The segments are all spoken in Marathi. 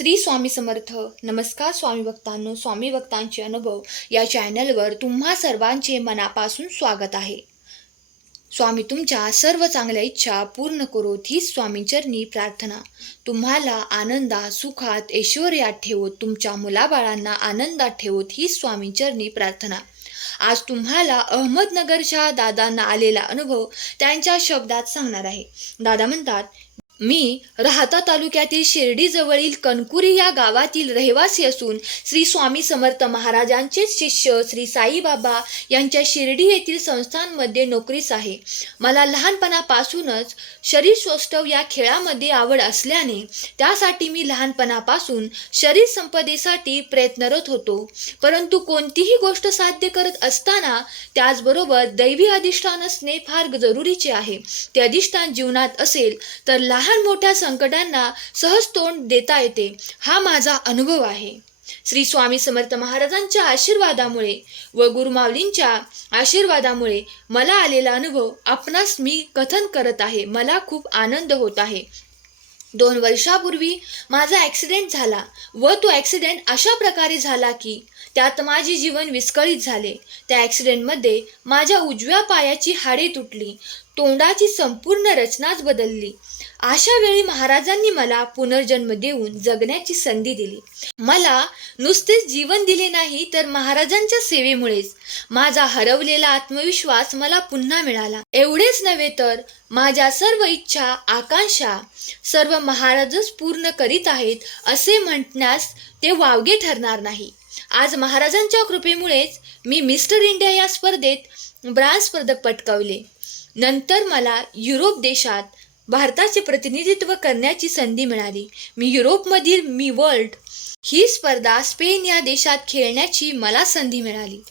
श्री स्वामी समर्थ. नमस्कार स्वामी भक्तांनो स्वामी भक्तांचे अनुभव या चॅनलवर तुम्हा सर्वांचे मनापासून स्वागत आहे. स्वामी तुमच्या सर्व चांगल्या इच्छा पूर्ण करोत हीच स्वामींचरणी प्रार्थना. तुम्हाला आनंदात सुखात ऐश्वर्यात ठेवत तुमच्या मुलाबाळांना आनंदात ठेवत हीच स्वामींचरणी प्रार्थना. आज तुम्हाला अहमदनगरच्या दादांना आलेला अनुभव त्यांच्या शब्दात सांगणार आहे. दादा म्हणतात मी राहता तालुक्यातील शिर्डीजवळील कणकुरी या गावातील रहिवासी असून श्री स्वामी समर्थ महाराजांचे शिष्य श्री साईबाबा यांच्या शिर्डी येथील संस्थांमध्ये नोकरीस आहे. मला लहानपणापासूनच शरीर सौष्ठव या खेळामध्ये आवड असल्याने त्यासाठी मी लहानपणापासून शरीर संपदेसाठी प्रयत्नरत होतो. परंतु कोणतीही गोष्ट साध्य करत असताना त्याचबरोबर दैवी अधिष्ठान असणे फार जरुरीचे आहे. ते अधिष्ठान जीवनात असेल तर लहान मोठ्या संकटांना सहज तोंड देता येते. हा माझा अनुभव आहे. श्री स्वामी समर्थ महाराजांच्या आशीर्वादामुळे व गुरुमावलींच्या आशीर्वादामुळे मला आलेला अनुभव आपणास मी कथन करत आहे. मला खूप आनंद होत आहे. दोन वर्षापूर्वी माझा ॲक्सिडेंट झाला व तो ॲक्सिडेंट अशा प्रकारे झाला की त्यात माझे जीवन विस्कळीत झाले. त्या ॲक्सिडेंटमध्ये माझ्या उजव्या पायाची हाडे तुटली. तोंडाची संपूर्ण रचनाच बदलली. अशा वेळी महाराजांनी मला पुनर्जन्म देऊन जगण्याची संधी दिली. मला नुसतेच जीवन दिले नाही तर महाराजांच्या सेवेमुळेच माझा हरवलेला आत्मविश्वास मला पुन्हा मिळाला. एवढेच नव्हे तर माझ्या सर्व इच्छा आकांक्षा सर्व महाराजच पूर्ण करीत आहेत असे म्हणण्यास ते वावगे ठरणार नाही. आज महाराजांच्या कृपेमुळेच मी मिस्टर इंडिया या स्पर्धेत ब्रांज पदक पटकावले. नंतर मला युरोप देशात भारताचे प्रतिनिधित्व करण्याची संधी मिळाली. मी युरोपमधील मी वर्ल्ड ही स्पर्धा स्पेन या देशात खेळण्याची मला संधी मिळाली.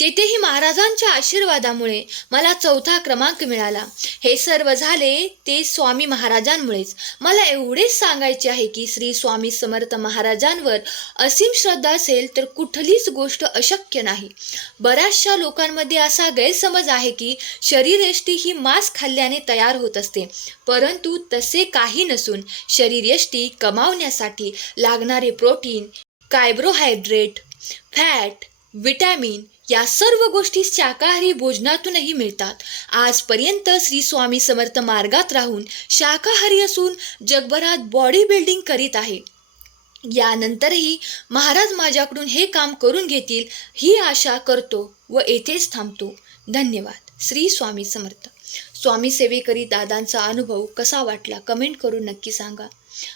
तेथेही महाराजांच्या आशीर्वादामुळे मला चौथा क्रमांक मिळाला. हे सर्व झाले ते स्वामी महाराजांमुळेच. मला एवढेच सांगायचे आहे की श्री स्वामी समर्थ महाराजांवर असीम श्रद्धा असेल तर कुठलीच गोष्ट अशक्य नाही. बऱ्याचशा लोकांमध्ये असा गैरसमज आहे की शरीरयष्टी ही मांस खाल्ल्याने तयार होत असते. परंतु तसे काही नसून शरीरयष्टी कमावण्यासाठी लागणारे प्रोटीन कार्बोहायड्रेट फॅट विटॅमिन या सर्व गोष्टी शाकाहारी भोजनातूनही मिळतात. आजपर्यंत श्री स्वामी समर्थ मार्गात राहून शाकाहारी असून जगभरात बॉडी बिल्डिंग करीत आहे. यानंतरही महाराज माझ्याकडून हे काम करून घेतील ही आशा करतो व येथेच थांबतो. धन्यवाद. श्री स्वामी समर्थ. स्वामी सेवेकरी दादांचा अनुभव कसा वाटला कमेंट करून नक्की सांगा.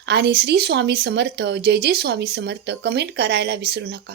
आणि श्री स्वामी समर्थ जय जय स्वामी समर्थ कमेंट करायला विसरू नका.